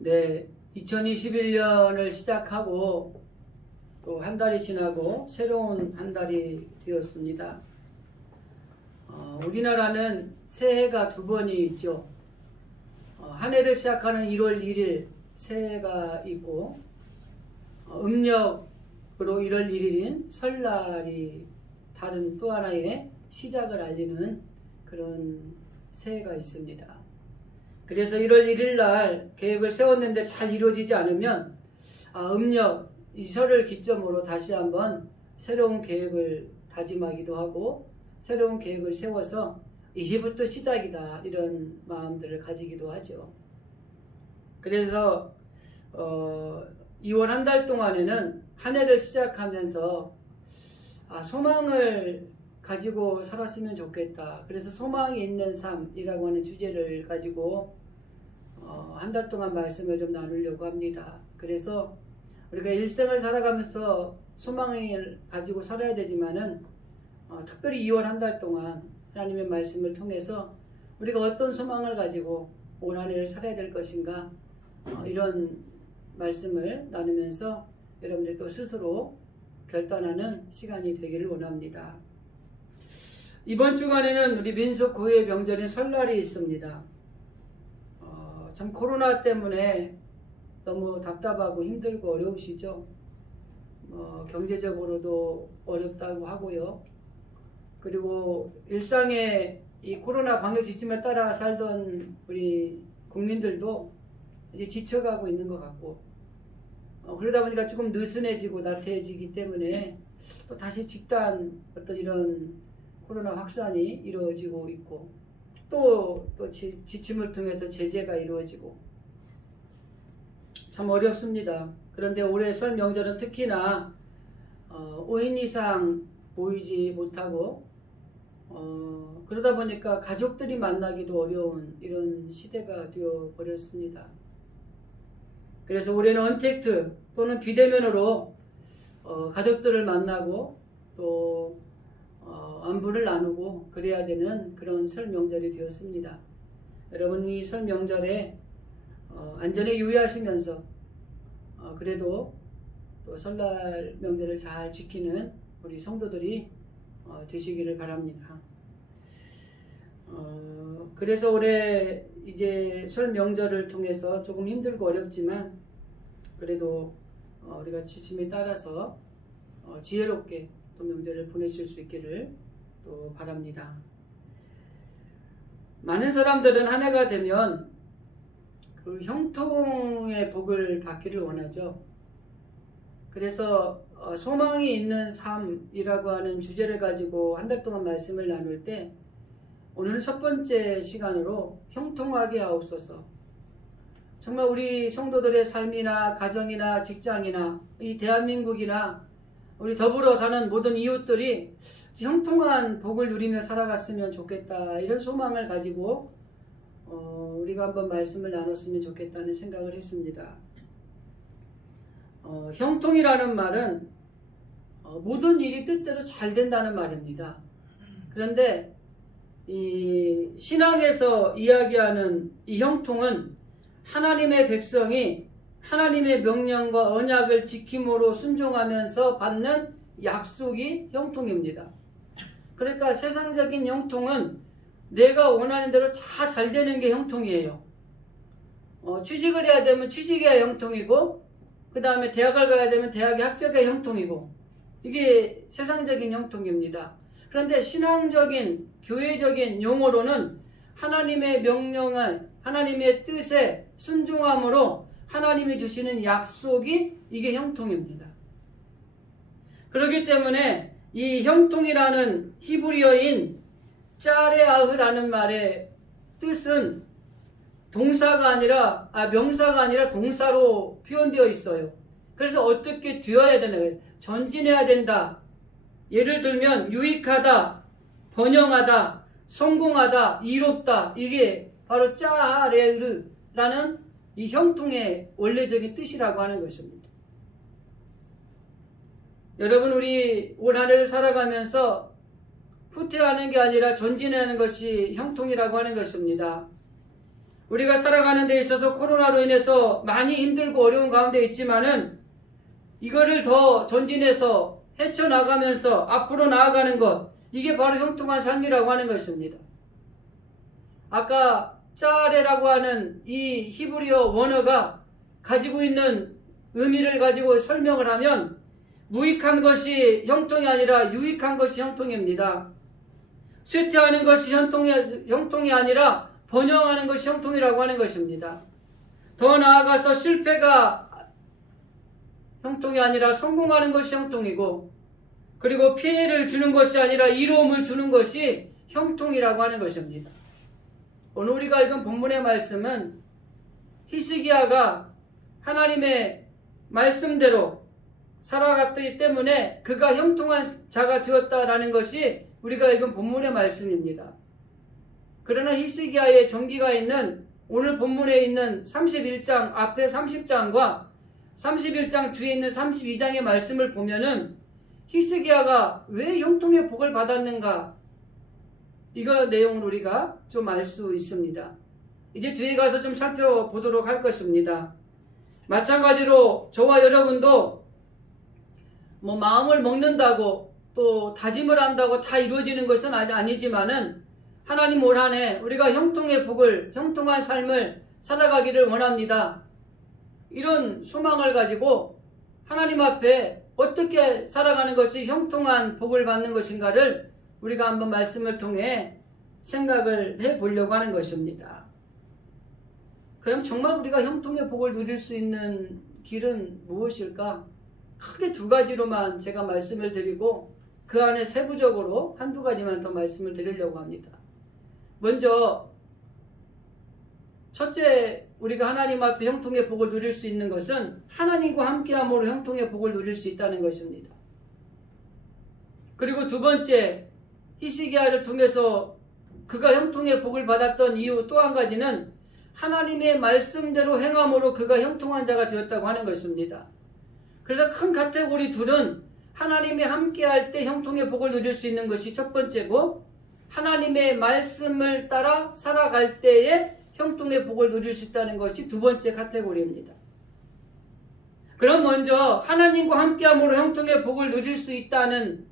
네, 2021년을 시작하고 또 한 달이 지나고 새로운 한 달이 되었습니다. 우리나라는 새해가 두 번이 있죠. 한 해를 시작하는 1월 1일 새해가 있고 음력으로 1월 1일인 설날이 다른 또 하나의 시작을 알리는 그런 새해가 있습니다. 그래서 1월 1일 날 계획을 세웠는데 잘 이루어지지 않으면 음력 이 설을 기점으로 다시 한번 새로운 계획을 다짐하기도 하고 새로운 계획을 세워서 이제부터 시작이다 이런 마음들을 가지기도 하죠. 그래서 2월 한 달 동안에는 한 해를 시작하면서 소망을 가지고 살았으면 좋겠다. 그래서 소망이 있는 삶이라고 하는 주제를 가지고 한 달 동안 말씀을 좀 나누려고 합니다. 그래서 우리가 일생을 살아가면서 소망을 가지고 살아야 되지만은 특별히 2월 한 달 동안 하나님의 말씀을 통해서 우리가 어떤 소망을 가지고 올 한 해를 살아야 될 것인가 이런 말씀을 나누면서 여러분들도 스스로 결단하는 시간이 되기를 원합니다. 이번 주간에는 우리 민속 고유의 명절인 설날이 있습니다. 참 코로나 때문에 너무 답답하고 힘들고 어려우시죠? 경제적으로도 어렵다고 하고요. 그리고 일상의 이 코로나 방역 지침에 따라 살던 우리 국민들도 이제 지쳐가고 있는 것 같고 그러다 보니까 조금 느슨해지고 나태해지기 때문에 또 다시 집단 어떤 이런 코로나 확산이 이루어지고 있고 또 지침을 통해서 제재가 이루어지고 참 어렵습니다. 그런데 올해 설 명절은 특히나 5인 이상 모이지 못하고 그러다 보니까 가족들이 만나기도 어려운 이런 시대가 되어 버렸습니다. 그래서 올해는 언택트 또는 비대면으로 가족들을 만나고 또 안부를 나누고 그래야 되는 그런 설 명절이 되었습니다. 여러분이 설 명절에 안전에 유의하시면서 그래도 또 설날 명절을 잘 지키는 우리 성도들이 되시기를 바랍니다. 그래서 올해 이제 설 명절을 통해서 조금 힘들고 어렵지만 그래도 우리가 지침에 따라서 지혜롭게 또 명절을 보내실 수 있기를 또 바랍니다. 많은 사람들은 한 해가 되면 그 형통의 복을 받기를 원하죠. 그래서 소망이 있는 삶이라고 하는 주제를 가지고 한 달 동안 말씀을 나눌 때 오늘은 첫 번째 시간으로 형통하게 하옵소서. 정말 우리 성도들의 삶이나 가정이나 직장이나 이 대한민국이나 우리 더불어 사는 모든 이웃들이 형통한 복을 누리며 살아갔으면 좋겠다 이런 소망을 가지고 우리가 한번 말씀을 나눴으면 좋겠다는 생각을 했습니다. 형통이라는 말은 모든 일이 뜻대로 잘 된다는 말입니다. 그런데 이 신앙에서 이야기하는 이 형통은 하나님의 백성이 하나님의 명령과 언약을 지킴으로 순종하면서 받는 약속이 형통입니다. 그러니까 세상적인 형통은 내가 원하는 대로 다 잘 되는 게 형통이에요. 취직을 해야 되면 취직해야 형통이고 그 다음에 대학을 가야 되면 대학에 합격해야 형통이고 이게 세상적인 형통입니다. 그런데 신앙적인 교회적인 용어로는 하나님의 명령을 하나님의 뜻에 순종함으로 하나님이 주시는 약속이 이게 형통입니다. 그렇기 때문에 이 형통이라는 히브리어인 짜레아흐라는 말의 뜻은 동사가 아니라 명사가 아니라 동사로 표현되어 있어요. 그래서 어떻게 되어야 되는 거예요? 전진해야 된다. 예를 들면 유익하다, 번영하다, 성공하다, 이롭다 이게 바로 짜레르라는 이 형통의 원래적인 뜻이라고 하는 것입니다. 여러분 우리 올 한 해를 살아가면서 후퇴하는 게 아니라 전진하는 것이 형통이라고 하는 것입니다. 우리가 살아가는 데 있어서 코로나로 인해서 많이 힘들고 어려운 가운데 있지만은 이거를 더 전진해서 헤쳐나가면서 앞으로 나아가는 것, 이게 바로 형통한 삶이라고 하는 것입니다. 아까 짜레라고 하는 이 히브리어 원어가 가지고 있는 의미를 가지고 설명을 하면 무익한 것이 형통이 아니라 유익한 것이 형통입니다. 쇠퇴하는 것이 형통이 아니라 번영하는 것이 형통이라고 하는 것입니다. 더 나아가서 실패가 형통이 아니라 성공하는 것이 형통이고, 그리고 피해를 주는 것이 아니라 이로움을 주는 것이 형통이라고 하는 것입니다. 오늘 우리가 읽은 본문의 말씀은 히스기야가 하나님의 말씀대로 살아갔기 때문에 그가 형통한 자가 되었다라는 것이 우리가 읽은 본문의 말씀입니다. 그러나 히스기야의 전기가 있는 오늘 본문에 있는 31장 앞에 30장과 31장 뒤에 있는 32장의 말씀을 보면은 히스기야가 왜 형통의 복을 받았는가, 이거 내용을 우리가 좀 알 수 있습니다. 이제 뒤에 가서 좀 살펴보도록 할 것입니다. 마찬가지로 저와 여러분도 뭐 마음을 먹는다고 또 다짐을 한다고 다 이루어지는 것은 아니지만은 하나님 올 한 해 우리가 형통의 복을, 형통한 삶을 살아가기를 원합니다. 이런 소망을 가지고 하나님 앞에 어떻게 살아가는 것이 형통한 복을 받는 것인가를 우리가 한번 말씀을 통해 생각을 해 보려고 하는 것입니다. 그럼 정말 우리가 형통의 복을 누릴 수 있는 길은 무엇일까? 크게 두 가지로만 제가 말씀을 드리고 그 안에 세부적으로 한두 가지만 더 말씀을 드리려고 합니다. 먼저 첫째, 우리가 하나님 앞에 형통의 복을 누릴 수 있는 것은 하나님과 함께함으로 형통의 복을 누릴 수 있다는 것입니다. 그리고 두 번째, 히스기야를 통해서 그가 형통의 복을 받았던 이유 또 한 가지는 하나님의 말씀대로 행함으로 그가 형통한 자가 되었다고 하는 것입니다. 그래서 큰 카테고리 둘은 하나님이 함께할 때 형통의 복을 누릴 수 있는 것이 첫 번째고, 하나님의 말씀을 따라 살아갈 때에 형통의 복을 누릴 수 있다는 것이 두 번째 카테고리입니다. 그럼 먼저 하나님과 함께함으로 형통의 복을 누릴 수 있다는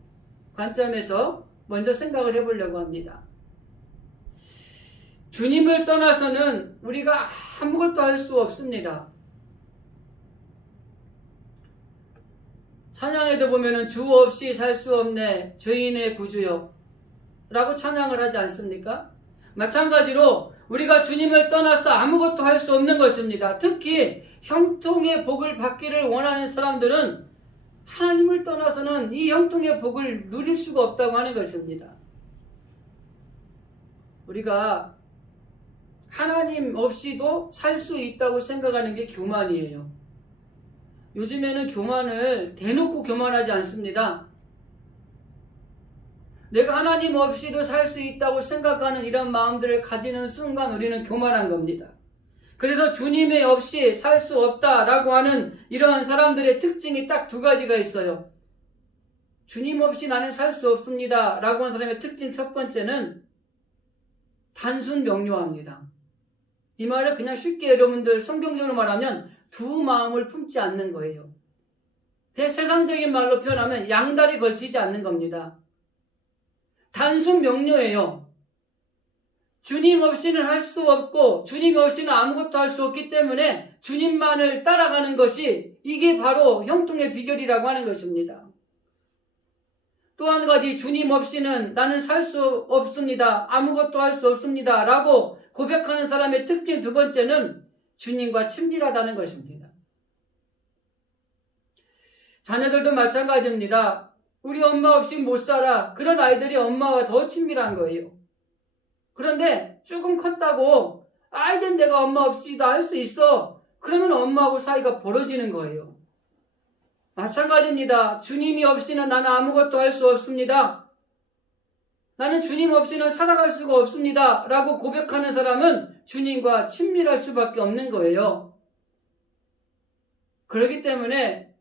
관점에서 먼저 생각을 해보려고 합니다. 주님을 떠나서는 우리가 아무것도 할 수 없습니다. 찬양에도 보면은 주 없이 살 수 없네 죄인의 구주여 라고 찬양을 하지 않습니까? 마찬가지로 우리가 주님을 떠나서 아무것도 할 수 없는 것입니다. 특히 형통의 복을 받기를 원하는 사람들은 하나님을 떠나서는 이 형통의 복을 누릴 수가 없다고 하는 것입니다. 우리가 하나님 없이도 살 수 있다고 생각하는 게 교만이에요. 요즘에는 교만을 대놓고 교만하지 않습니다. 내가 하나님 없이도 살 수 있다고 생각하는 이런 마음들을 가지는 순간 우리는 교만한 겁니다. 그래서 주님의 없이 살 수 없다라고 하는 이러한 사람들의 특징이 딱 두 가지가 있어요. 주님 없이 나는 살 수 없습니다 라고 하는 사람의 특징 첫 번째는 단순 명료합니다. 이 말을 그냥 쉽게 여러분들 성경적으로 말하면 두 마음을 품지 않는 거예요. 세상적인 말로 표현하면 양다리 걸치지 않는 겁니다. 단순 명료해요. 주님 없이는 할 수 없고 주님 없이는 아무것도 할 수 없기 때문에 주님만을 따라가는 것이 이게 바로 형통의 비결이라고 하는 것입니다. 또 한 가지, 주님 없이는 나는 살 수 없습니다. 아무것도 할 수 없습니다 라고 고백하는 사람의 특징 두 번째는 주님과 친밀하다는 것입니다. 자녀들도 마찬가지입니다. 우리 엄마 없이 못 살아. 그런 아이들이 엄마와 더 친밀한 거예요. 그런데 조금 컸다고 이제 내가 엄마 없이도 할 수 있어. 그러면 엄마하고 사이가 벌어지는 거예요. 마찬가지입니다. 주님이 없이는 나는 아무것도 할 수 없습니다. 나는 주님 없이는 살아갈 수가 없습니다 라고 고백하는 사람은 주님과 친밀할 수밖에 없는 거예요. 그렇기 때문에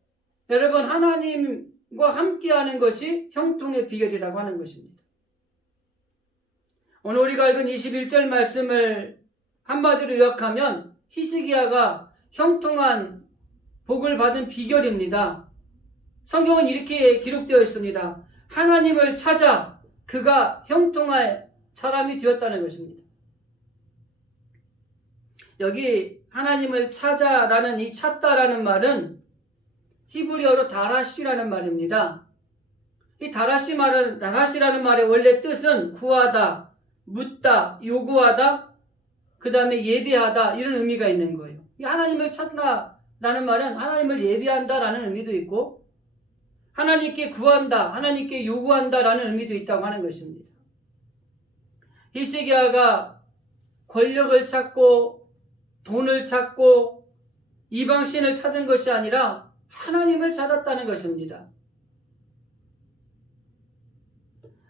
여러분, 하나님과 함께하는 것이 형통의 비결이라고 하는 것입니다. 오늘 우리가 읽은 21절 말씀을 한마디로 요약하면 히스기야가 형통한 복을 받은 비결입니다. 성경은 이렇게 기록되어 있습니다. 하나님을 찾아 그가 형통할 사람이 되었다는 것입니다. 여기 하나님을 찾아라는 이 찾다라는 말은 히브리어로 다라시라는 말입니다. 이 다라시라는 말의 원래 뜻은 구하다, 묻다, 요구하다, 그 다음에 예배하다 이런 의미가 있는 거예요. 하나님을 찾다라는 말은 하나님을 예배한다라는 의미도 있고 하나님께 구한다, 하나님께 요구한다라는 의미도 있다고 하는 것입니다. 히스기야가 권력을 찾고 돈을 찾고 이방신을 찾은 것이 아니라 하나님을 찾았다는 것입니다.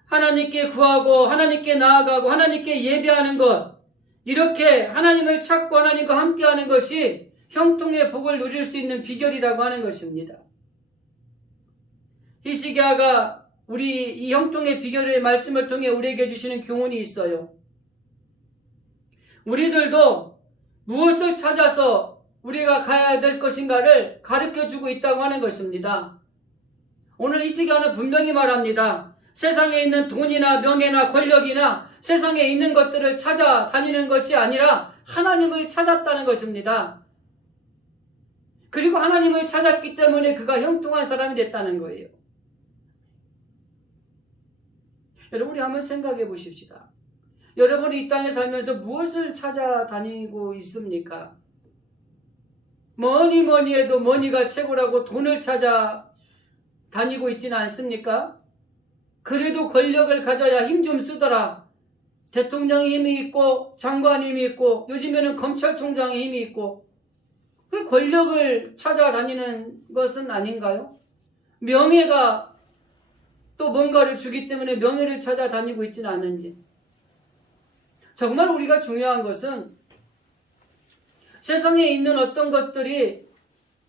하나님께 구하고 하나님께 나아가고 하나님께 예배하는 것, 이렇게 하나님을 찾고 하나님과 함께하는 것이 형통의 복을 누릴 수 있는 비결이라고 하는 것입니다. 히스기야가 우리 이 형통의 비결의 말씀을 통해 우리에게 주시는 교훈이 있어요. 우리들도 무엇을 찾아서 우리가 가야 될 것인가를 가르쳐주고 있다고 하는 것입니다. 오늘 히스기야는 분명히 말합니다. 세상에 있는 돈이나 명예나 권력이나 세상에 있는 것들을 찾아다니는 것이 아니라 하나님을 찾았다는 것입니다. 그리고 하나님을 찾았기 때문에 그가 형통한 사람이 됐다는 거예요. 여러분, 우리 한번 생각해 보십시다. 여러분이 이 땅에 살면서 무엇을 찾아다니고 있습니까? 뭐니 해도 머니가 최고라고 돈을 찾아 다니고 있지는 않습니까? 그래도 권력을 가져야 힘 좀 쓰더라. 대통령의 힘이 있고 장관의 힘이 있고 요즘에는 검찰총장의 힘이 있고 그 권력을 찾아다니는 것은 아닌가요? 명예가 또 뭔가를 주기 때문에 명예를 찾아다니고 있지는 않은지. 정말 우리가 중요한 것은 세상에 있는 어떤 것들이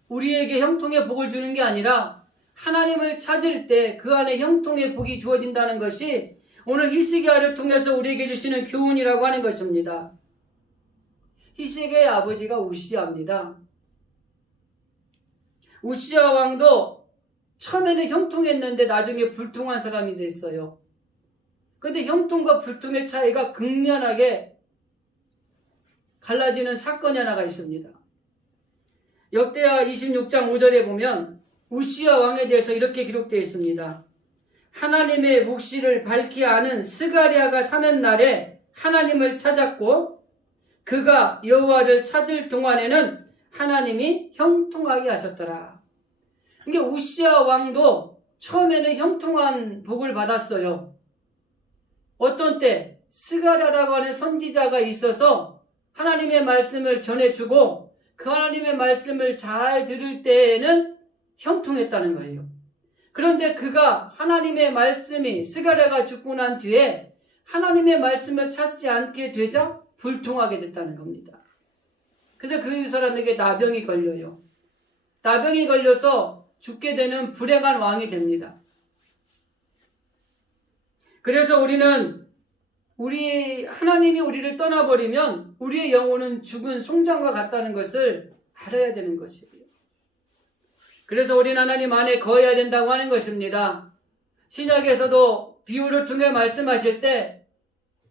우리에게 형통의 복을 주는 게 아니라 하나님을 찾을 때 그 안에 형통의 복이 주어진다는 것이 오늘 히스기야를 통해서 우리에게 주시는 교훈이라고 하는 것입니다. 히스기야의 아버지가 우시야입니다. 우시야 왕도 처음에는 형통했는데 나중에 불통한 사람이 됐어요. 그런데 형통과 불통의 차이가 극명하게 갈라지는 사건이 하나가 있습니다. 역대하 26장 5절에 보면 우시야 왕에 대해서 이렇게 기록되어 있습니다. 하나님의 묵시를 밝히 아는 스가랴가 사는 날에 하나님을 찾았고 그가 여호와를 찾을 동안에는 하나님이 형통하게 하셨더라. 그러니까 우시야 왕도 처음에는 형통한 복을 받았어요. 어떤 때 스가랴라고 하는 선지자가 있어서 하나님의 말씀을 전해주고 그 하나님의 말씀을 잘 들을 때에는 형통했다는 거예요. 그런데 그가 하나님의 말씀이 스가랴가 죽고 난 뒤에 하나님의 말씀을 찾지 않게 되자 불통하게 됐다는 겁니다. 그래서 그 사람에게 나병이 걸려요. 나병이 걸려서 죽게 되는 불행한 왕이 됩니다. 그래서 우리는 하나님이 우리를 떠나버리면 우리의 영혼은 죽은 송장과 같다는 것을 알아야 되는 것이에요. 그래서 우리는 하나님 안에 거해야 된다고 하는 것입니다. 신약에서도 비유를 통해 말씀하실 때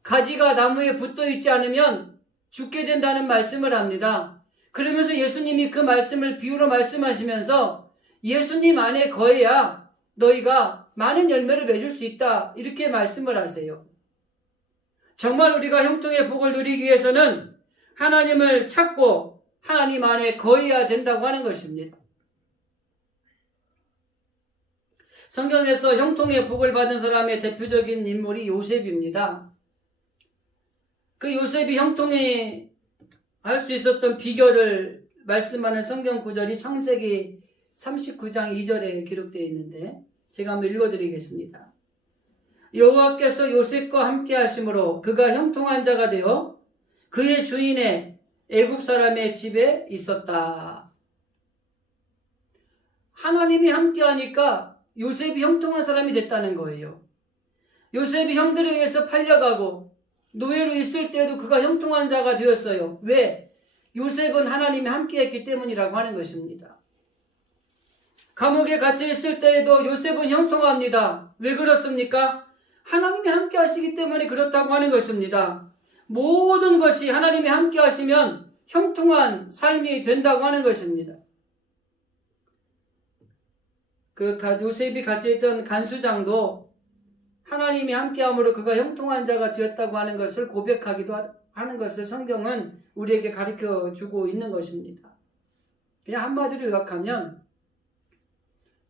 가지가 나무에 붙어 있지 않으면 죽게 된다는 말씀을 합니다. 그러면서 예수님이 그 말씀을 비유로 말씀하시면서 예수님 안에 거해야 너희가 많은 열매를 맺을 수 있다, 이렇게 말씀을 하세요. 정말 우리가 형통의 복을 누리기 위해서는 하나님을 찾고 하나님 안에 거해야 된다고 하는 것입니다. 성경에서 형통의 복을 받은 사람의 대표적인 인물이 요셉입니다. 그 요셉이 형통해 할 수 있었던 비결을 말씀하는 성경 구절이 창세기 39장 2절에 기록되어 있는데 제가 한번 읽어드리겠습니다. 여호와께서 요셉과 함께 하심으로 그가 형통한 자가 되어 그의 주인의 애굽 사람의 집에 있었다. 하나님이 함께 하니까 요셉이 형통한 사람이 됐다는 거예요. 요셉이 형들에 의해서 팔려가고 노예로 있을 때도 그가 형통한 자가 되었어요. 왜? 요셉은 하나님이 함께했기 때문이라고 하는 것입니다. 감옥에 갇혀 있을 때에도 요셉은 형통합니다. 왜 그렇습니까? 하나님이 함께 하시기 때문에 그렇다고 하는 것입니다. 모든 것이 하나님이 함께 하시면 형통한 삶이 된다고 하는 것입니다. 요셉이 갇혀있던 간수장도 하나님이 함께함으로 그가 형통한 자가 되었다고 하는 것을 고백하기도 하는 것을 성경은 우리에게 가르쳐 주고 있는 것입니다. 그냥 한마디로 요약하면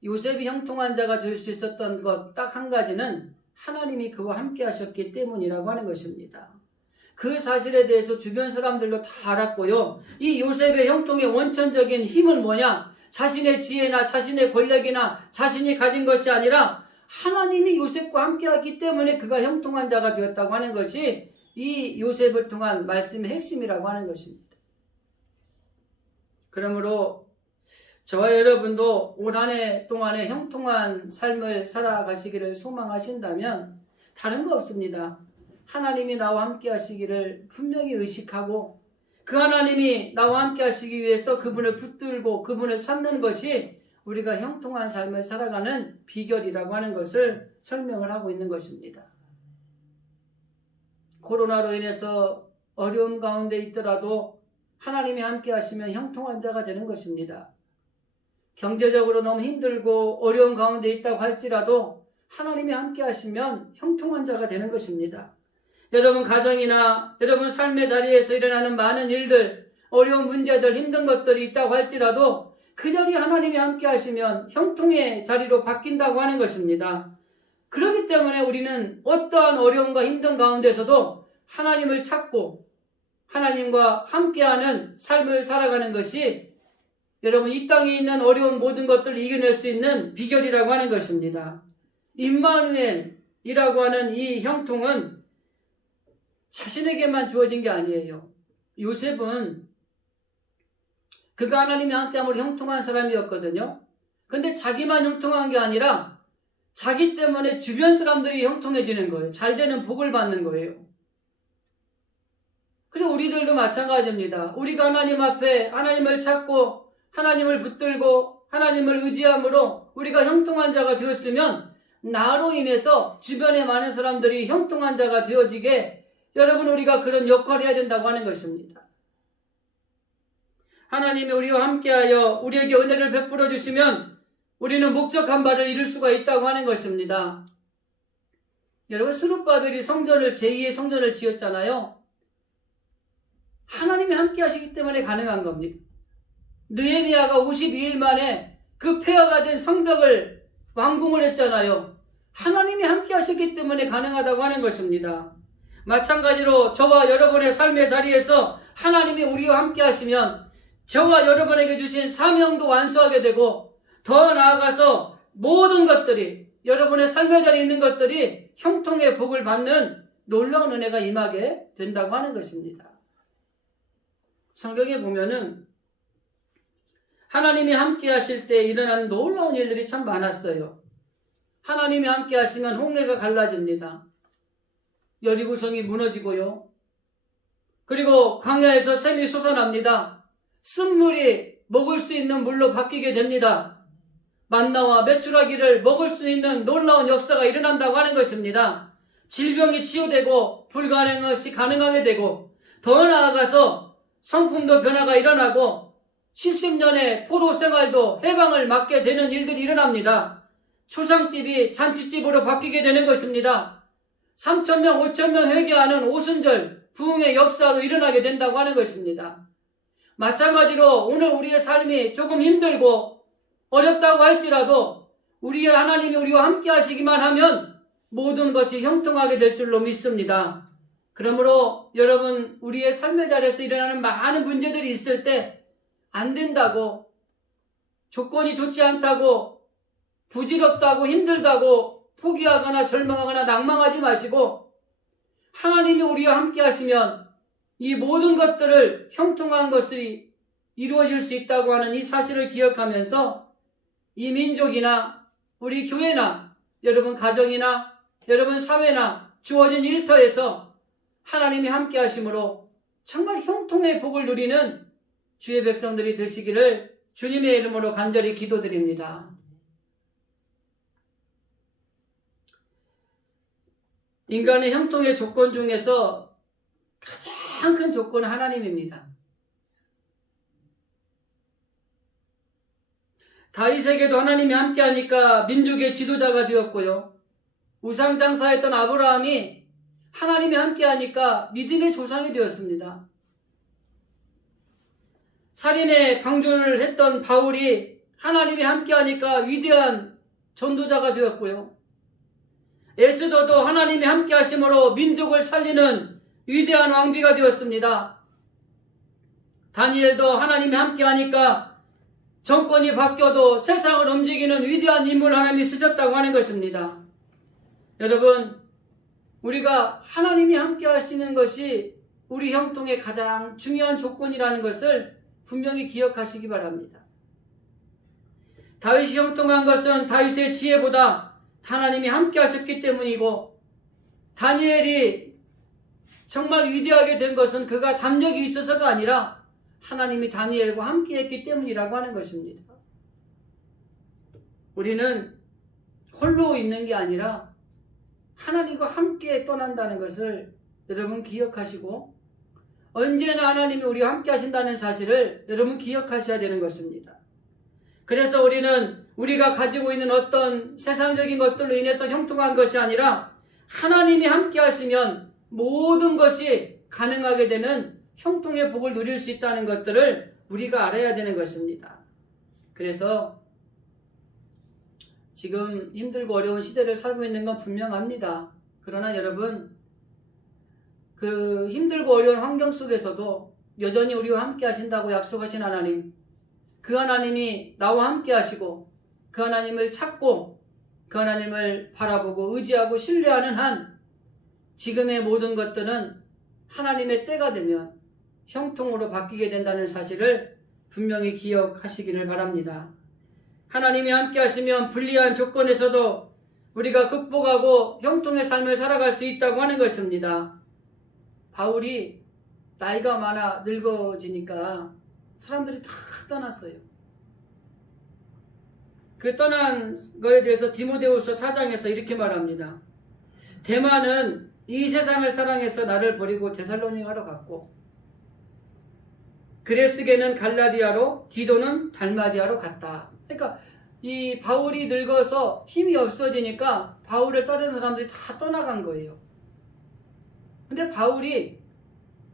요셉이 형통한 자가 될 수 있었던 것 딱 한 가지는 하나님이 그와 함께 하셨기 때문이라고 하는 것입니다. 그 사실에 대해서 주변 사람들도 다 알았고요. 이 요셉의 형통의 원천적인 힘은 뭐냐? 자신의 지혜나 자신의 권력이나 자신이 가진 것이 아니라 하나님이 요셉과 함께하기 때문에 그가 형통한 자가 되었다고 하는 것이 이 요셉을 통한 말씀의 핵심이라고 하는 것입니다. 그러므로 저와 여러분도 올 한 해 동안에 형통한 삶을 살아가시기를 소망하신다면 다른 거 없습니다. 하나님이 나와 함께 하시기를 분명히 의식하고 그 하나님이 나와 함께 하시기 위해서 그분을 붙들고 그분을 찾는 것이 우리가 형통한 삶을 살아가는 비결이라고 하는 것을 설명을 하고 있는 것입니다. 코로나로 인해서 어려움 가운데 있더라도 하나님이 함께 하시면 형통한 자가 되는 것입니다. 경제적으로 너무 힘들고 어려움 가운데 있다고 할지라도 하나님이 함께 하시면 형통한 자가 되는 것입니다. 여러분 가정이나 여러분 삶의 자리에서 일어나는 많은 일들, 어려운 문제들, 힘든 것들이 있다고 할지라도 그 자리에 하나님이 함께 하시면 형통의 자리로 바뀐다고 하는 것입니다. 그렇기 때문에 우리는 어떠한 어려움과 힘든 가운데서도 하나님을 찾고 하나님과 함께하는 삶을 살아가는 것이 여러분 이 땅에 있는 어려운 모든 것들을 이겨낼 수 있는 비결이라고 하는 것입니다. 임마누엘이라고 하는 이 형통은 자신에게만 주어진 게 아니에요. 요셉은 그가 하나님이 함께함으로 형통한 사람이었거든요. 근데 자기만 형통한 게 아니라 자기 때문에 주변 사람들이 형통해지는 거예요. 잘 되는 복을 받는 거예요. 그래서 우리들도 마찬가지입니다. 우리가 하나님 앞에 하나님을 찾고 하나님을 붙들고 하나님을 의지함으로 우리가 형통한 자가 되었으면 나로 인해서 주변에 많은 사람들이 형통한 자가 되어지게 여러분 우리가 그런 역할을 해야 된다고 하는 것입니다. 하나님이 우리와 함께하여 우리에게 은혜를 베풀어 주시면 우리는 목적한 바를 이룰 수가 있다고 하는 것입니다. 여러분 스룹바벨이 성전을 제2의 성전을 지었잖아요. 하나님이 함께 하시기 때문에 가능한 겁니다. 느헤미야가 52일 만에 그 폐허가 된 성벽을 완공을 했잖아요. 하나님이 함께 하셨기 때문에 가능하다고 하는 것입니다. 마찬가지로 저와 여러분의 삶의 자리에서 하나님이 우리와 함께 하시면 저와 여러분에게 주신 사명도 완수하게 되고 더 나아가서 모든 것들이 여러분의 삶의 자리에 있는 것들이 형통의 복을 받는 놀라운 은혜가 임하게 된다고 하는 것입니다. 성경에 보면은 하나님이 함께 하실 때 일어나는 놀라운 일들이 참 많았어요. 하나님이 함께 하시면 홍해가 갈라집니다. 여리고성이 무너지고요. 그리고 광야에서 샘이 솟아납니다. 쓴물이 먹을 수 있는 물로 바뀌게 됩니다. 만나와 메추라기를 먹을 수 있는 놀라운 역사가 일어난다고 하는 것입니다. 질병이 치유되고 불가능한 것이 가능하게 되고 더 나아가서 성품도 변화가 일어나고 70년의 포로 생활도 해방을 맞게 되는 일들이 일어납니다. 초상집이 잔치집으로 바뀌게 되는 것입니다. 3,000명, 5,000명 회개하는 오순절 부흥의 역사도 일어나게 된다고 하는 것입니다. 마찬가지로 오늘 우리의 삶이 조금 힘들고 어렵다고 할지라도 우리의 하나님이 우리와 함께 하시기만 하면 모든 것이 형통하게 될 줄로 믿습니다. 그러므로 여러분 우리의 삶의 자리에서 일어나는 많은 문제들이 있을 때 안 된다고 조건이 좋지 않다고 부질없다고 힘들다고 포기하거나 절망하거나 낭망하지 마시고 하나님이 우리와 함께 하시면 이 모든 것들을 형통한 것이 이루어질 수 있다고 하는 이 사실을 기억하면서 이 민족이나 우리 교회나 여러분 가정이나 여러분 사회나 주어진 일터에서 하나님이 함께 하심으로 정말 형통의 복을 누리는 주의 백성들이 되시기를 주님의 이름으로 간절히 기도드립니다. 인간의 형통의 조건 중에서 가장 큰 조건은 하나님입니다. 다윗에게도 하나님이 함께하니까 민족의 지도자가 되었고요. 우상장사했던 아브라함이 하나님이 함께하니까 믿음의 조상이 되었습니다. 살인의 방조를 했던 바울이 하나님이 함께하니까 위대한 전도자가 되었고요. 에스더도 하나님이 함께하심으로 민족을 살리는 위대한 왕비가 되었습니다. 다니엘도 하나님이 함께하니까 정권이 바뀌어도 세상을 움직이는 위대한 인물 하나님이 쓰셨다고 하는 것입니다. 여러분, 우리가 하나님이 함께 하시는 것이 우리 형통의 가장 중요한 조건이라는 것을 분명히 기억하시기 바랍니다. 다윗이 형통한 것은 다윗의 지혜보다 하나님이 함께 하셨기 때문이고, 다니엘이 정말 위대하게 된 것은 그가 담력이 있어서가 아니라 하나님이 다니엘과 함께 했기 때문이라고 하는 것입니다. 우리는 홀로 있는 게 아니라 하나님과 함께 떠난다는 것을 여러분 기억하시고, 언제나 하나님이 우리와 함께 하신다는 사실을 여러분 기억하셔야 되는 것입니다. 그래서 우리는 우리가 가지고 있는 어떤 세상적인 것들로 인해서 형통한 것이 아니라 하나님이 함께 하시면 모든 것이 가능하게 되는 형통의 복을 누릴 수 있다는 것들을 우리가 알아야 되는 것입니다. 그래서 지금 힘들고 어려운 시대를 살고 있는 건 분명합니다. 그러나 여러분, 그 힘들고 어려운 환경 속에서도 여전히 우리와 함께 하신다고 약속하신 하나님, 그 하나님이 나와 함께 하시고 그 하나님을 찾고 그 하나님을 바라보고 의지하고 신뢰하는 한 지금의 모든 것들은 하나님의 때가 되면 형통으로 바뀌게 된다는 사실을 분명히 기억하시기를 바랍니다. 하나님이 함께 하시면 불리한 조건에서도 우리가 극복하고 형통의 삶을 살아갈 수 있다고 하는 것입니다. 바울이 나이가 많아 늙어지니까 사람들이 다 떠났어요. 그 떠난 거에 대해서 디모데후서 4장에서 이렇게 말합니다. 데마는 이 세상을 사랑해서 나를 버리고 데살로니가로 갔고, 그레스게는 갈라디아로, 디도는 달마디아로 갔다. 그러니까 이 바울이 늙어서 힘이 없어지니까 바울을 따르는 사람들이 다 떠나간 거예요. 근데 바울이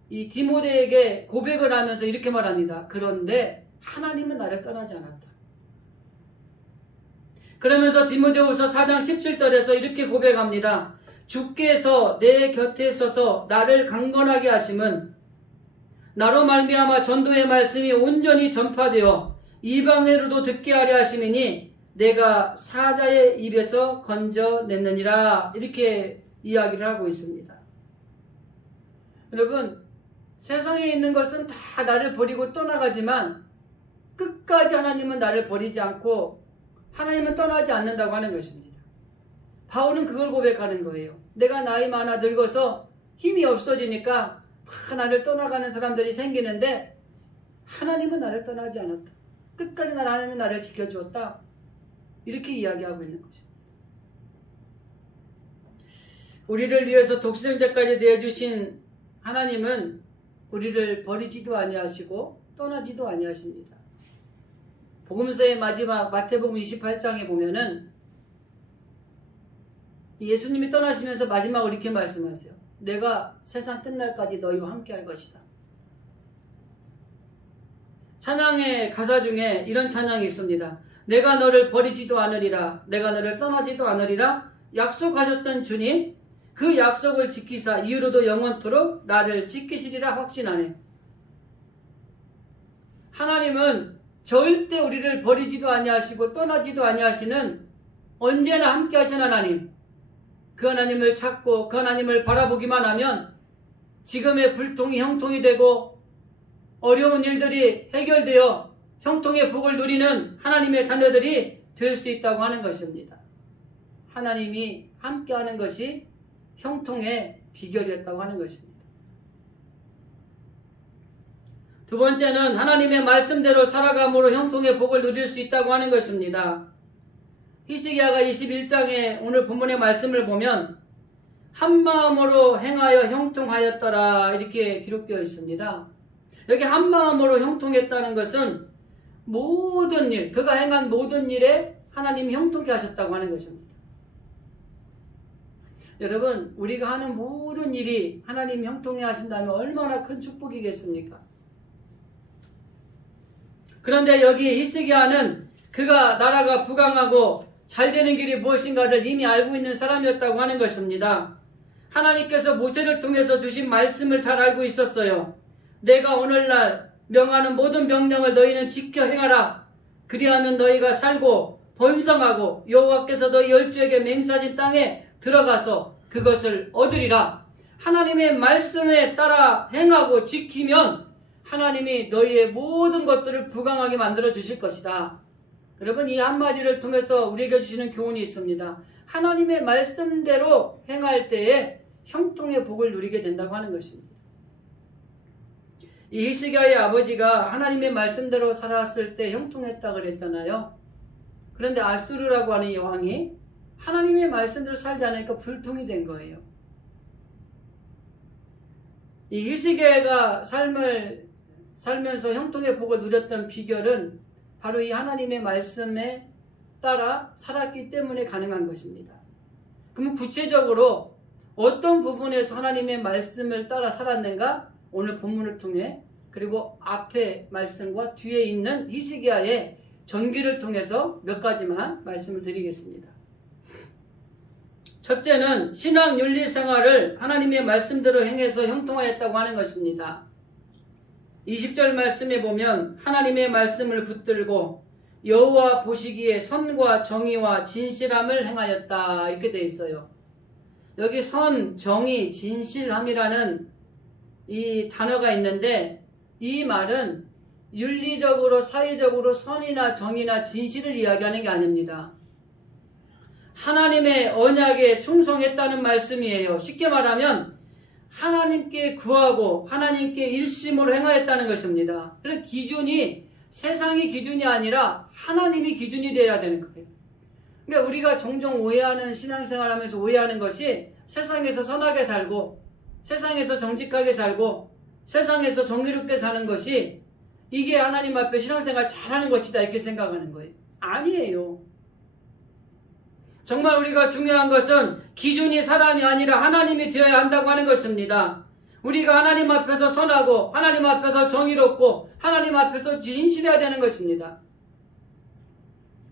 이 디모데에게 고백을 하면서 이렇게 말합니다. 그런데 하나님은 나를 떠나지 않았다. 그러면서 디모데후서 4장 17절에서 이렇게 고백합니다. 주께서 내 곁에 서서 나를 강건하게 하심은 나로 말미암아 전도의 말씀이 온전히 전파되어 이방인으로도 듣게 하려 하심이니 내가 사자의 입에서 건져냈느니라. 이렇게 이야기를 하고 있습니다. 여러분, 세상에 있는 것은 다 나를 버리고 떠나가지만 끝까지 하나님은 나를 버리지 않고 하나님은 떠나지 않는다고 하는 것입니다. 바울은 그걸 고백하는 거예요. 내가 나이 많아 늙어서 힘이 없어지니까 다 나를 떠나가는 사람들이 생기는데 하나님은 나를 떠나지 않았다. 끝까지 하나님은 나를 지켜주었다. 이렇게 이야기하고 있는 것입니다. 우리를 위해서 독생자까지 내어주신 하나님은 우리를 버리지도 아니하시고 떠나지도 아니하십니다. 복음서의 마지막 마태복음 28장에 보면은 예수님이 떠나시면서 마지막으로 이렇게 말씀하세요. 내가 세상 끝날까지 너희와 함께 할 것이다. 찬양의 가사 중에 이런 찬양이 있습니다. 내가 너를 버리지도 않으리라. 내가 너를 떠나지도 않으리라. 약속하셨던 주님, 그 약속을 지키사 이후로도 영원토록 나를 지키시리라 확신하네. 하나님은 절대 우리를 버리지도 아니하시고 떠나지도 아니하시는 언제나 함께 하신 하나님, 그 하나님을 찾고 그 하나님을 바라보기만 하면 지금의 불통이 형통이 되고 어려운 일들이 해결되어 형통의 복을 누리는 하나님의 자녀들이 될 수 있다고 하는 것입니다. 하나님이 함께하는 것이 형통의 비결이었다고 하는 것입니다. 두 번째는 하나님의 말씀대로 살아감으로 형통의 복을 누릴 수 있다고 하는 것입니다. 히스기야가 21장에 오늘 본문의 말씀을 보면 한마음으로 행하여 형통하였더라 이렇게 기록되어 있습니다. 여기 한마음으로 형통했다는 것은 모든 일, 그가 행한 모든 일에 하나님이 형통케 하셨다고 하는 것입니다. 여러분, 우리가 하는 모든 일이 하나님이 형통케 하신다면 얼마나 큰 축복이겠습니까? 그런데 여기 히스기야는 그가 나라가 부강하고 잘 되는 길이 무엇인가를 이미 알고 있는 사람이었다고 하는 것입니다. 하나님께서 모세를 통해서 주신 말씀을 잘 알고 있었어요. 내가 오늘날 명하는 모든 명령을 너희는 지켜 행하라. 그리하면 너희가 살고 번성하고 여호와께서 너희 열주에게 맹세하신 땅에 들어가서 그것을 얻으리라. 하나님의 말씀에 따라 행하고 지키면 하나님이 너희의 모든 것들을 부강하게 만들어 주실 것이다. 여러분, 이 한마디를 통해서 우리에게 주시는 교훈이 있습니다. 하나님의 말씀대로 행할 때에 형통의 복을 누리게 된다고 하는 것입니다. 이 히스기야의 아버지가 하나님의 말씀대로 살았을 때 형통했다 그랬잖아요. 그런데 아수르라고 하는 이 왕이 하나님의 말씀대로 살지 않으니까 불통이 된 거예요. 이 히스기야가 살면서 형통의 복을 누렸던 비결은 바로 이 하나님의 말씀에 따라 살았기 때문에 가능한 것입니다. 그러면 구체적으로 어떤 부분에서 하나님의 말씀을 따라 살았는가? 오늘 본문을 통해 그리고 앞에 말씀과 뒤에 있는 히스기야의 전기를 통해서 몇 가지만 말씀을 드리겠습니다. 첫째는 신앙 윤리 생활을 하나님의 말씀대로 행해서 형통하였다고 하는 것입니다. 20절 말씀에 보면 하나님의 말씀을 붙들고 여호와 보시기에 선과 정의와 진실함을 행하였다 이렇게 되어 있어요. 여기 선, 정의, 진실함이라는 이 단어가 있는데 이 말은 윤리적으로 사회적으로 선이나 정의나 진실을 이야기하는 게 아닙니다. 하나님의 언약에 충성했다는 말씀이에요. 쉽게 말하면 하나님께 구하고 하나님께 일심으로 행하였다는 것입니다. 그래서 기준이 세상의 기준이 아니라 하나님이 기준이 되어야 되는 거예요. 그러니까 우리가 종종 오해하는 신앙생활하면서 오해하는 것이 세상에서 선하게 살고 세상에서 정직하게 살고 세상에서 정의롭게 사는 것이 이게 하나님 앞에 신앙생활 잘하는 것이다 이렇게 생각하는 거예요. 아니에요. 정말 우리가 중요한 것은 기준이 사람이 아니라 하나님이 되어야 한다고 하는 것입니다. 우리가 하나님 앞에서 선하고 하나님 앞에서 정의롭고 하나님 앞에서 진실해야 되는 것입니다.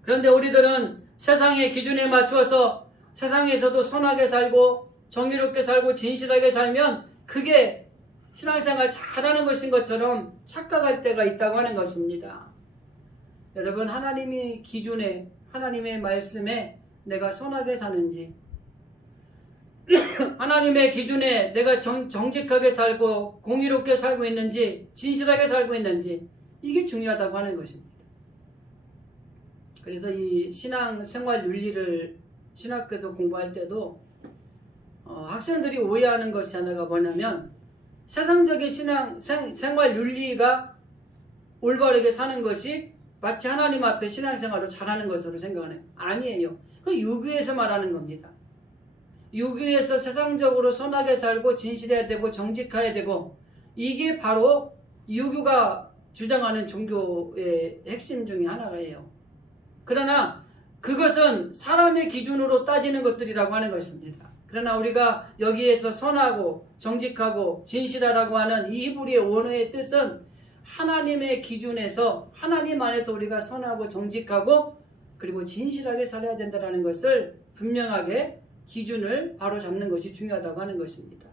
그런데 우리들은 세상의 기준에 맞추어서 세상에서도 선하게 살고 정의롭게 살고 진실하게 살면 그게 신앙생활 잘하는 것인 것처럼 착각할 때가 있다고 하는 것입니다. 여러분, 하나님의 기준에 하나님의 말씀에 내가 선하게 사는지 하나님의 기준에 내가 정직하게 살고 공의롭게 살고 있는지 진실하게 살고 있는지 이게 중요하다고 하는 것입니다. 그래서 이 신앙생활 윤리를 신학교에서 공부할 때도 학생들이 오해하는 것이 하나가 뭐냐면 세상적인 생활 윤리가 올바르게 사는 것이 마치 하나님 앞에 신앙생활을 잘하는 것으로 생각하네요. 아니에요. 그 유교에서 말하는 겁니다. 유교에서 세상적으로 선하게 살고 진실해야 되고 정직해야 되고 이게 바로 유교가 주장하는 종교의 핵심 중에 하나예요. 그러나 그것은 사람의 기준으로 따지는 것들이라고 하는 것입니다. 그러나 우리가 여기에서 선하고 정직하고 진실하라고 하는 이 히브리의 원어의 뜻은 하나님의 기준에서 하나님 안에서 우리가 선하고 정직하고 그리고 진실하게 살아야 된다는 것을 분명하게 기준을 바로잡는 것이 중요하다고 하는 것입니다.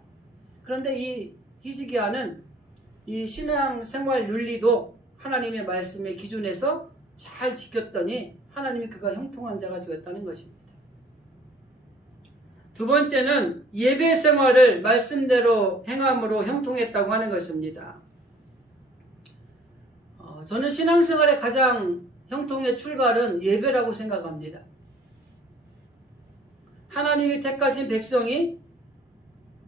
그런데 이 히스기야는 이 신앙생활 윤리도 하나님의 말씀의 기준에서 잘 지켰더니 하나님이 그가 형통한 자가 되었다는 것입니다. 두 번째는 예배 생활을 말씀대로 행함으로 형통했다고 하는 것입니다. 저는 신앙생활의 가장 형통의 출발은 예배라고 생각합니다. 하나님이 택하신 백성이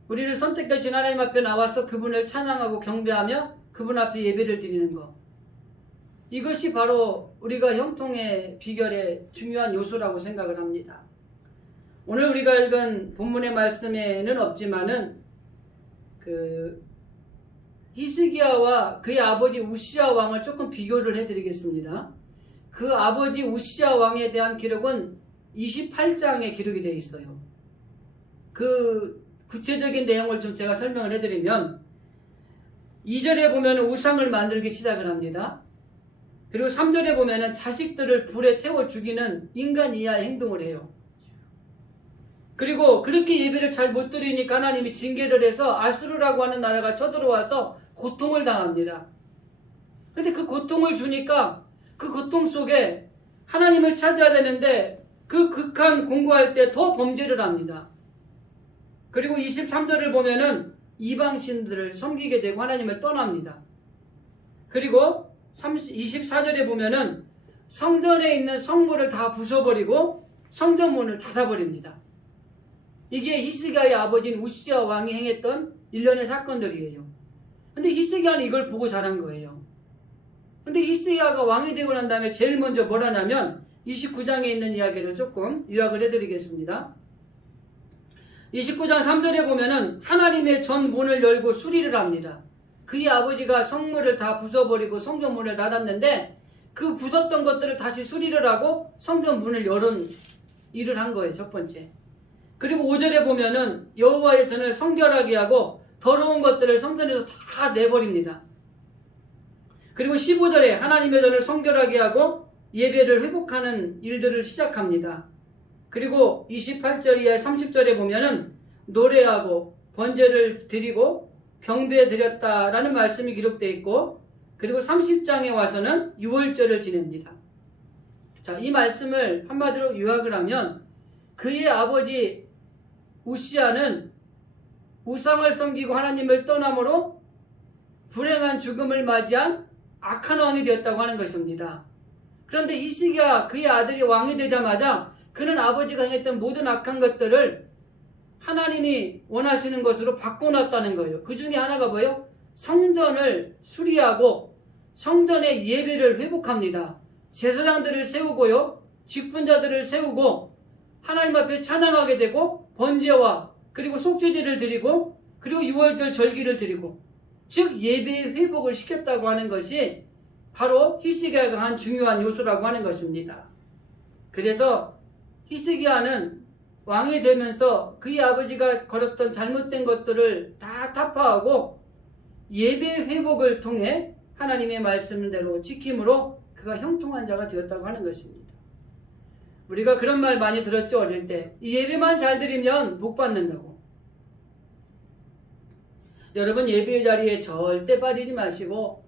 우리를 선택하신 하나님 앞에 나와서 그분을 찬양하고 경배하며 그분 앞에 예배를 드리는 것. 이것이 바로 우리가 형통의 비결의 중요한 요소라고 생각을 합니다. 오늘 우리가 읽은 본문의 말씀에는 없지만은 히스기야와 그의 아버지 우시야 왕을 조금 비교를 해드리겠습니다. 그 아버지 우시야 왕에 대한 기록은 28장에 기록이 되어 있어요. 그 구체적인 내용을 좀 제가 설명을 해드리면 2절에 보면 우상을 만들기 시작을 합니다. 그리고 3절에 보면 자식들을 불에 태워 죽이는 인간 이하의 행동을 해요. 그리고 그렇게 예배를 잘 못 드리니까 하나님이 징계를 해서 아수르라고 하는 나라가 쳐들어와서 고통을 당합니다. 그런데 그 고통을 주니까 그 고통 속에 하나님을 찾아야 되는데 그 극한 공고할 때 더 범죄를 합니다. 그리고 23절을 보면은 이방신들을 섬기게 되고 하나님을 떠납니다. 그리고 24절에 보면은 성전에 있는 성물을 다 부숴버리고 성전문을 닫아버립니다. 이게 히스기야의 아버지인 우시야 왕이 행했던 일련의 사건들이에요. 근데 히스기야는 이걸 보고 자란 거예요. 근데 히스기야가 왕이 되고 난 다음에 제일 먼저 뭘 하냐면 29장에 있는 이야기를 조금 요약을 해드리겠습니다. 29장 3절에 보면은 하나님의 전 문을 열고 수리를 합니다. 그의 아버지가 성물을 다 부숴버리고 성전문을 닫았는데 그 부쉈던 것들을 다시 수리를 하고 성전문을 열은 일을 한 거예요. 첫 번째. 그리고 5절에 보면은 여호와의 전을 성결하게 하고 더러운 것들을 성전에서 다 내버립니다. 그리고 15절에 하나님의 전을 성결하게 하고 예배를 회복하는 일들을 시작합니다. 그리고 28절 이하 30절에 보면은 노래하고 번제를 드리고 경배 드렸다라는 말씀이 기록되어 있고, 그리고 30장에 와서는 유월절을 지냅니다. 자, 이 말씀을 한마디로 요약을 하면 그의 아버지 우시야는 우상을 섬기고 하나님을 떠남으로 불행한 죽음을 맞이한 악한 왕이 되었다고 하는 것입니다. 그런데 히스기야 그의 아들이 왕이 되자마자 그는 아버지가 행했던 모든 악한 것들을 하나님이 원하시는 것으로 바꿔놨다는 거예요. 그 중에 하나가 뭐예요? 성전을 수리하고 성전의 예배를 회복합니다. 제사장들을 세우고요, 직분자들을 세우고 하나님 앞에 찬양하게 되고 번제와 그리고 속죄제를 드리고 그리고 유월절 절기를 드리고, 즉 예배의 회복을 시켰다고 하는 것이 바로 히스기야가 한 중요한 요소라고 하는 것입니다. 그래서 히스기야는 왕이 되면서 그의 아버지가 걸었던 잘못된 것들을 다 타파하고 예배 회복을 통해 하나님의 말씀대로 지킴으로 그가 형통한 자가 되었다고 하는 것입니다. 우리가 그런 말 많이 들었죠, 어릴 때. 이 예배만 잘 드리면 복 받는다고. 여러분, 예배 자리에 절대 빠지지 마시고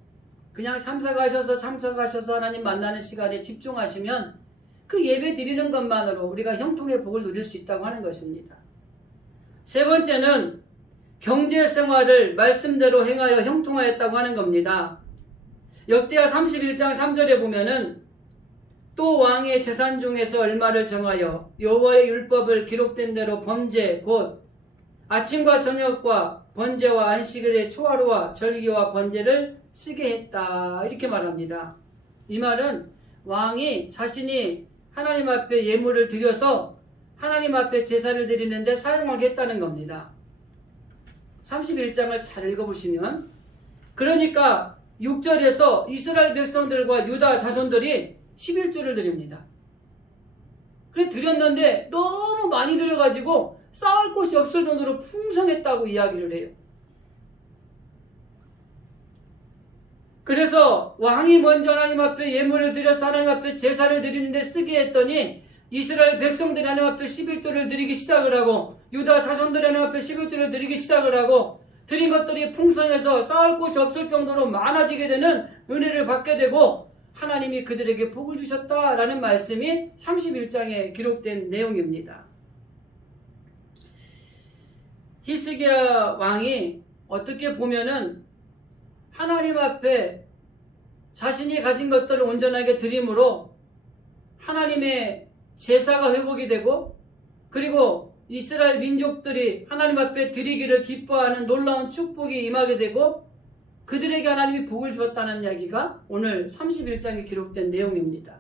그냥 참석하셔서 하나님 만나는 시간에 집중하시면 그 예배 드리는 것만으로 우리가 형통의 복을 누릴 수 있다고 하는 것입니다. 세 번째는 경제생활을 말씀대로 행하여 형통하였다고 하는 겁니다. 역대하 31장 3절에 보면은 또 왕의 재산 중에서 얼마를 정하여 여호와의 율법을 기록된 대로 범죄 곧 아침과 저녁과 번제와 안식일의 초하루와 절기와 번제를 쓰게 했다, 이렇게 말합니다. 이 말은 왕이 자신이 하나님 앞에 예물을 드려서 하나님 앞에 제사를 드리는데 사용하겠다는 겁니다. 31장을 잘 읽어보시면, 그러니까 6절에서 이스라엘 백성들과 유다 자손들이 11조를 드립니다. 그래 드렸는데 너무 많이 드려가지고 쌓을 곳이 없을 정도로 풍성했다고 이야기를 해요. 그래서 왕이 먼저 하나님 앞에 예물을 드려서 하나님 앞에 제사를 드리는데 쓰게 했더니 이스라엘 백성들이 하나님 앞에 11조를 드리기 시작을 하고 유다 자손들이 하나님 앞에 11조를 드리기 시작을 하고 드린 것들이 풍성해서 쌓을 곳이 없을 정도로 많아지게 되는 은혜를 받게 되고 하나님이 그들에게 복을 주셨다라는 말씀이 31장에 기록된 내용입니다. 히스기야 왕이 어떻게 보면은 하나님 앞에 자신이 가진 것들을 온전하게 드림으로 하나님의 제사가 회복이 되고, 그리고 이스라엘 민족들이 하나님 앞에 드리기를 기뻐하는 놀라운 축복이 임하게 되고, 그들에게 하나님이 복을 주었다는 이야기가 오늘 31장에 기록된 내용입니다.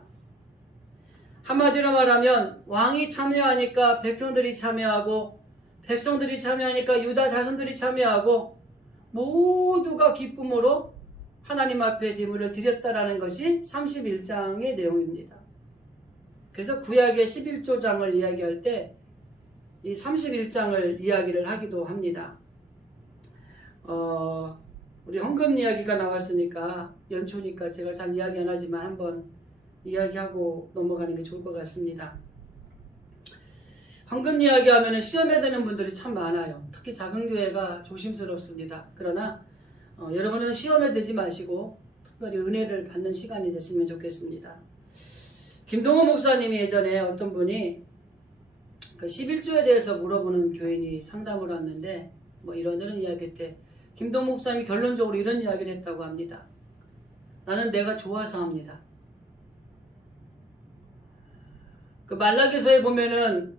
한마디로 말하면 왕이 참여하니까 백성들이 참여하고, 백성들이 참여하니까 유다 자손들이 참여하고, 모두가 기쁨으로 하나님 앞에 제물을 드렸다라는 것이 31장의 내용입니다. 그래서 구약의 11조장을 이야기할 때 이 31장을 이야기를 하기도 합니다. 우리 헌금 이야기가 나왔으니까 연초니까 제가 잘 이야기 안 하지만 한번 이야기하고 넘어가는 게 좋을 것 같습니다. 헌금 이야기하면 시험에 드는 분들이 참 많아요. 특히 작은 교회가 조심스럽습니다. 그러나 여러분은 시험에 들지 마시고 특별히 은혜를 받는 시간이 됐으면 좋겠습니다. 김동호 목사님이 예전에 어떤 분이 그 11조에 대해서 물어보는 교인이 상담을 왔는데 이런 이야기 때 김동호 목사님이 결론적으로 이런 이야기를 했다고 합니다. 나는 내가 좋아서 합니다. 그 말라기서에 보면은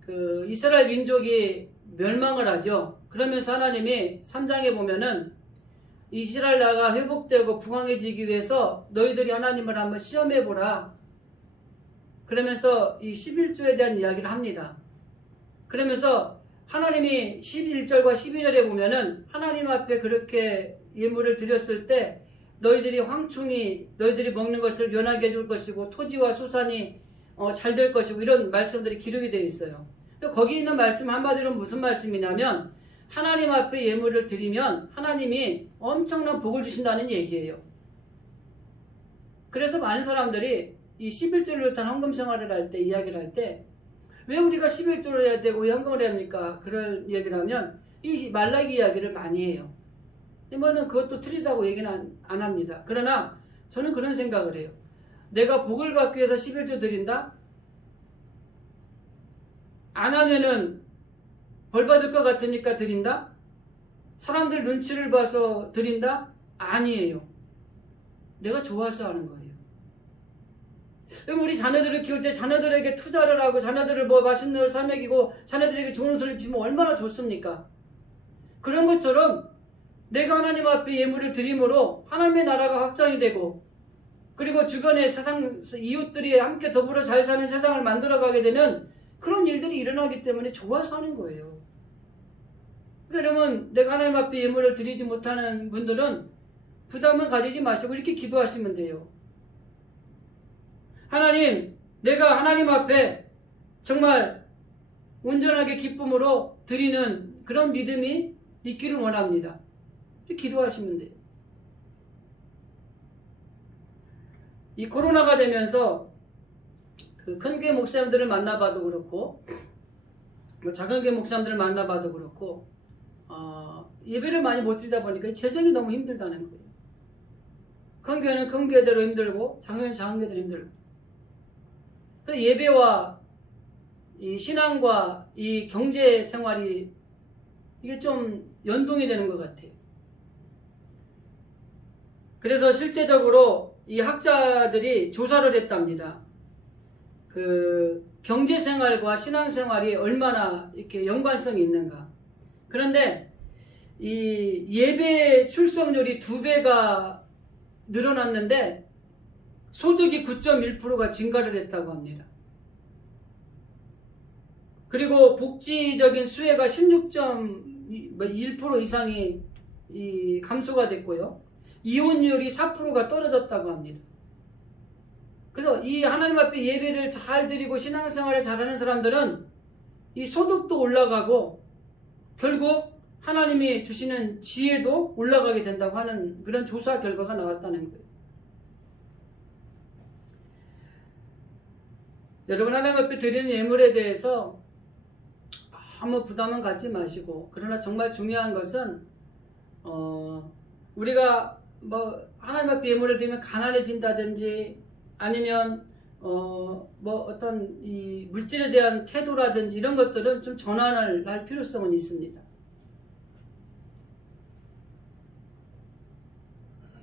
그 이스라엘 민족이 멸망을 하죠. 그러면서 하나님이 3장에 보면은 이스라엘 나라가 회복되고 부강해지기 위해서 너희들이 하나님을 한번 시험해보라. 그러면서 이 11조에 대한 이야기를 합니다. 그러면서 하나님이 11절과 12절에 보면은 하나님 앞에 그렇게 예물을 드렸을 때 너희들이 황충이 너희들이 먹는 것을 면하게 해줄 것이고 토지와 수산이 잘 될 것이고 이런 말씀들이 기록이 되어 있어요. 거기 있는 말씀 한마디로 무슨 말씀이냐면 하나님 앞에 예물을 드리면 하나님이 엄청난 복을 주신다는 얘기예요. 그래서 많은 사람들이 이 11조를 비롯한 헌금 생활을 할 때 이야기를 할 때 왜 우리가 11조를 해야 되고 왜 헌금을 해야 합니까? 그런 얘기를 하면 이 말라기 이야기를 많이 해요. 이번은 그것도 틀리다고 얘기는 안 합니다. 그러나 저는 그런 생각을 해요. 내가 복을 받기 위해서 11조 드린다? 안 하면은 벌 받을 것 같으니까 드린다? 사람들 눈치를 봐서 드린다? 아니에요. 내가 좋아서 하는 거예요. 우리 자녀들을 키울 때 자녀들에게 투자를 하고 자녀들을 맛있는 걸 사 먹이고 자녀들에게 좋은 옷을 입히면 얼마나 좋습니까? 그런 것처럼 내가 하나님 앞에 예물을 드림으로 하나님의 나라가 확장이 되고 그리고 주변의 세상 이웃들이 함께 더불어 잘 사는 세상을 만들어가게 되는 그런 일들이 일어나기 때문에 좋아서 하는 거예요. 그러면 내가 하나님 앞에 예물을 드리지 못하는 분들은 부담을 가지지 마시고 이렇게 기도하시면 돼요. 하나님, 내가 하나님 앞에 정말 온전하게 기쁨으로 드리는 그런 믿음이 있기를 원합니다. 이렇게 기도하시면 돼요. 이 코로나가 되면서 그 큰 교회 목사님들을 만나봐도 그렇고 작은 교회 목사님들을 만나봐도 그렇고 예배를 많이 못 드리다 보니까 재정이 너무 힘들다는 거예요. 큰 교회는 큰 교회대로 힘들고 작은 교회는 작은 교회대로 힘들고 그 예배와 이 신앙과 이 경제 생활이 이게 좀 연동이 되는 것 같아요. 그래서 실제적으로 이 학자들이 조사를 했답니다. 그 경제 생활과 신앙 생활이 얼마나 이렇게 연관성이 있는가. 그런데 이 예배 출석률이 2배가 늘어났는데 소득이 9.1%가 증가를 했다고 합니다. 그리고 복지적인 수혜가 16.1% 이상이 감소가 됐고요. 이혼율이 4%가 떨어졌다고 합니다. 그래서 이 하나님 앞에 예배를 잘 드리고 신앙생활을 잘하는 사람들은 이 소득도 올라가고 결국 하나님이 주시는 지혜도 올라가게 된다고 하는 그런 조사 결과가 나왔다는 거예요. 여러분 하나님 앞에 드리는 예물에 대해서 아무 부담은 갖지 마시고 그러나 정말 중요한 것은 우리가 하나님 앞에 예물을 드리면 가난해진다든지 아니면 어떤 이 물질에 대한 태도라든지 이런 것들은 좀 전환을 할 필요성은 있습니다.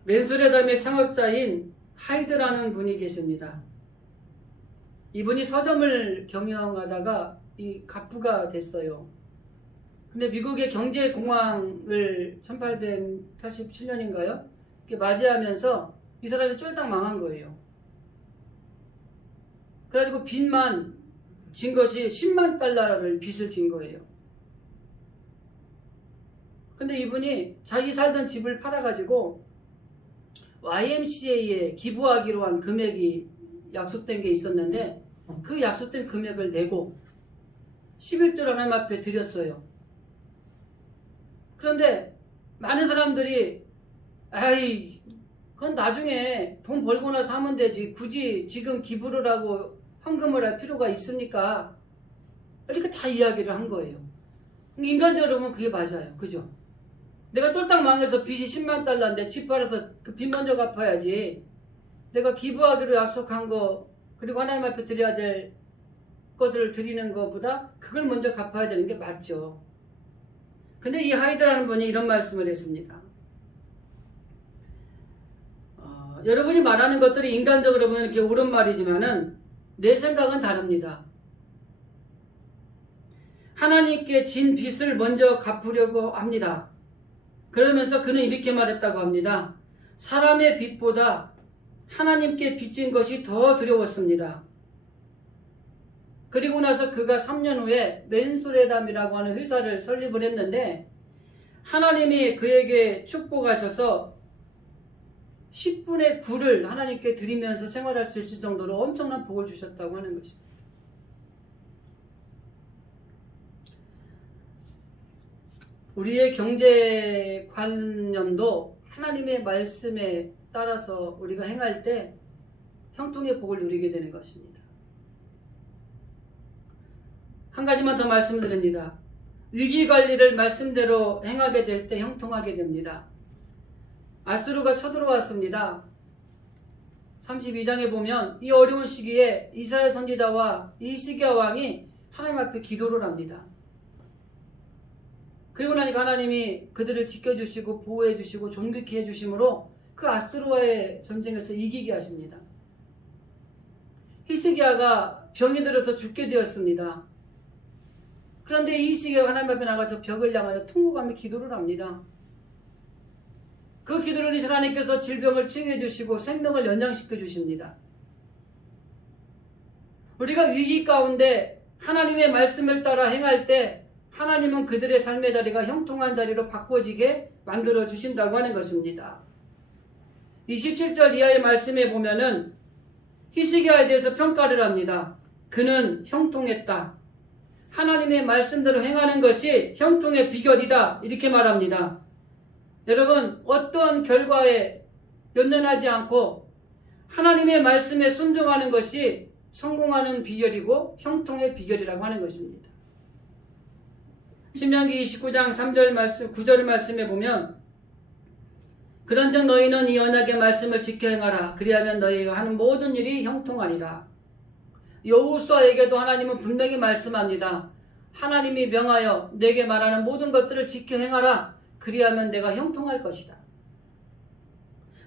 맨소레담의 창업자인 하이드라는 분이 계십니다. 이분이 서점을 경영하다가 이 갑부가 됐어요. 근데 미국의 경제공황을 1887년인가요? 맞이하면서 이 사람이 쫄딱 망한 거예요. 그래가지고 빚만 진 것이 10만 달러를 빚을 진 거예요. 근데 이분이 자기 살던 집을 팔아가지고 YMCA에 기부하기로 한 금액이 약속된 게 있었는데 그 약속된 금액을 내고 11조를 하나님 앞에 드렸어요. 그런데 많은 사람들이 아이 그건 나중에 돈 벌고 나서 하면 되지 굳이 지금 기부를 하고 헌금을 할 필요가 있습니까? 이렇게 다 이야기를 한 거예요. 인간적으로 보면 그게 맞아요. 그죠? 내가 쫄딱 망해서 빚이 10만 달러인데 집 팔아서 그 빚 먼저 갚아야지. 내가 기부하기로 약속한 거 그리고 하나님 앞에 드려야 될 것들을 드리는 것보다 그걸 먼저 갚아야 되는 게 맞죠. 근데 이 하이드라는 분이 이런 말씀을 했습니다. 여러분이 말하는 것들이 인간적으로 보면 이렇게 옳은 말이지만은 내 생각은 다릅니다. 하나님께 진 빚을 먼저 갚으려고 합니다. 그러면서 그는 이렇게 말했다고 합니다. 사람의 빚보다 하나님께 빚진 것이 더 두려웠습니다. 그리고 나서 그가 3년 후에 맨소레담이라고 하는 회사를 설립을 했는데 하나님이 그에게 축복하셔서 10분의 9를 하나님께 드리면서 생활할 수 있을 정도로 엄청난 복을 주셨다고 하는 것입니다. 우리의 경제관념도 하나님의 말씀에 따라서 우리가 행할 때 형통의 복을 누리게 되는 것입니다. 한 가지만 더 말씀드립니다. 위기관리를 말씀대로 행하게 될 때 형통하게 됩니다. 아수르가 쳐들어왔습니다. 32장에 보면 이 어려운 시기에 이사야 선지자와 이시기야 왕이 하나님 앞에 기도를 합니다. 그리고 나니까 하나님이 그들을 지켜주시고 보호해주시고 존귀케 해주심으로 그 아수르와의 전쟁에서 이기게 하십니다. 히스기야가 병이 들어서 죽게 되었습니다. 그런데 이시기야가 하나님 앞에 나가서 벽을 향하여 통곡하며 기도를 합니다. 그 기도를 드신 하나님께서 질병을 치유해 주시고 생명을 연장시켜 주십니다. 우리가 위기 가운데 하나님의 말씀을 따라 행할 때 하나님은 그들의 삶의 자리가 형통한 자리로 바꿔지게 만들어 주신다고 하는 것입니다. 27절 이하의 말씀에 보면은 히스기야에 대해서 평가를 합니다. 그는 형통했다. 하나님의 말씀대로 행하는 것이 형통의 비결이다. 이렇게 말합니다. 여러분, 어떤 결과에 연연하지 않고 하나님의 말씀에 순종하는 것이 성공하는 비결이고 형통의 비결이라고 하는 것입니다. 신명기 29장 3절 말씀, 9절 말씀에 보면 그런즉 너희는 이 언약의 말씀을 지켜 행하라. 그리하면 너희가 하는 모든 일이 형통하리라. 여호수아에게도 하나님은 분명히 말씀합니다. 하나님이 명하여 내게 말하는 모든 것들을 지켜 행하라. 그리하면 내가 형통할 것이다.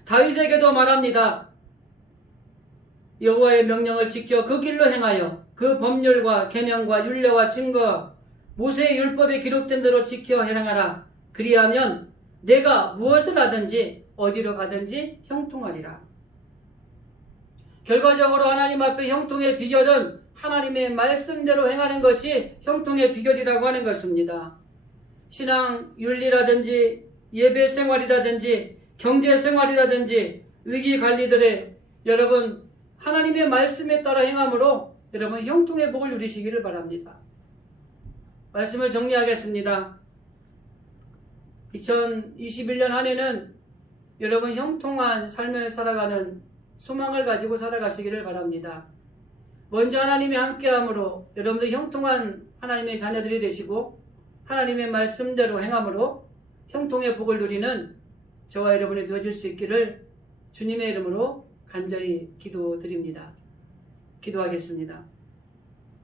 다윗에게도 말합니다. 여호와의 명령을 지켜 그 길로 행하여 그 법률과 계명과 율례와 증거 모세의 율법에 기록된 대로 지켜 행하라. 그리하면 내가 무엇을 하든지 어디로 가든지 형통하리라. 결과적으로 하나님 앞에 형통의 비결은 하나님의 말씀대로 행하는 것이 형통의 비결이라고 하는 것입니다. 신앙 윤리라든지 예배 생활이라든지 경제 생활이라든지 위기 관리들의 여러분 하나님의 말씀에 따라 행함으로 여러분 형통의 복을 누리시기를 바랍니다. 말씀을 정리하겠습니다. 2021년 한 해는 여러분 형통한 삶을 살아가는 소망을 가지고 살아가시기를 바랍니다. 먼저 하나님이 함께함으로 여러분들 형통한 하나님의 자녀들이 되시고 하나님의 말씀대로 행함으로 형통의 복을 누리는 저와 여러분이 되어줄 수 있기를 주님의 이름으로 간절히 기도드립니다. 기도하겠습니다.